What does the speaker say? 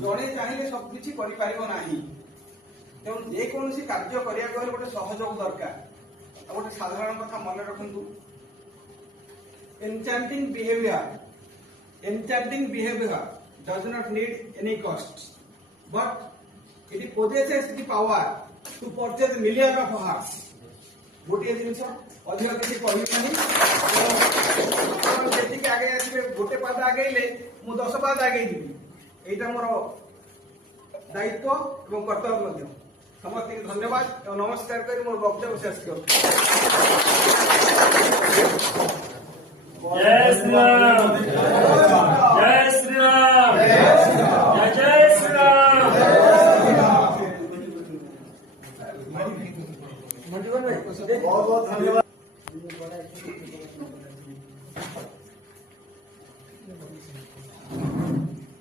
जड़े चाहिए सबकि करना तेणु जेकोसी कार्य करने गोटे सहयोग दरकार गोटे साधारण कथा मन रखु enchanting behaviour does not need any cost but it possesses the power to purchase millions of hearts गोटे जिन अधिक किसी कहनी जी आगे आसवे गोटे पाद आगेले मु 10 पाद आगे यहीटा मोर दायित्व और कर्तव्य समस्त धन्यवाद और नमस्कार कर मोर वक्तव्य शेष कर Yes, ma'am. Yes.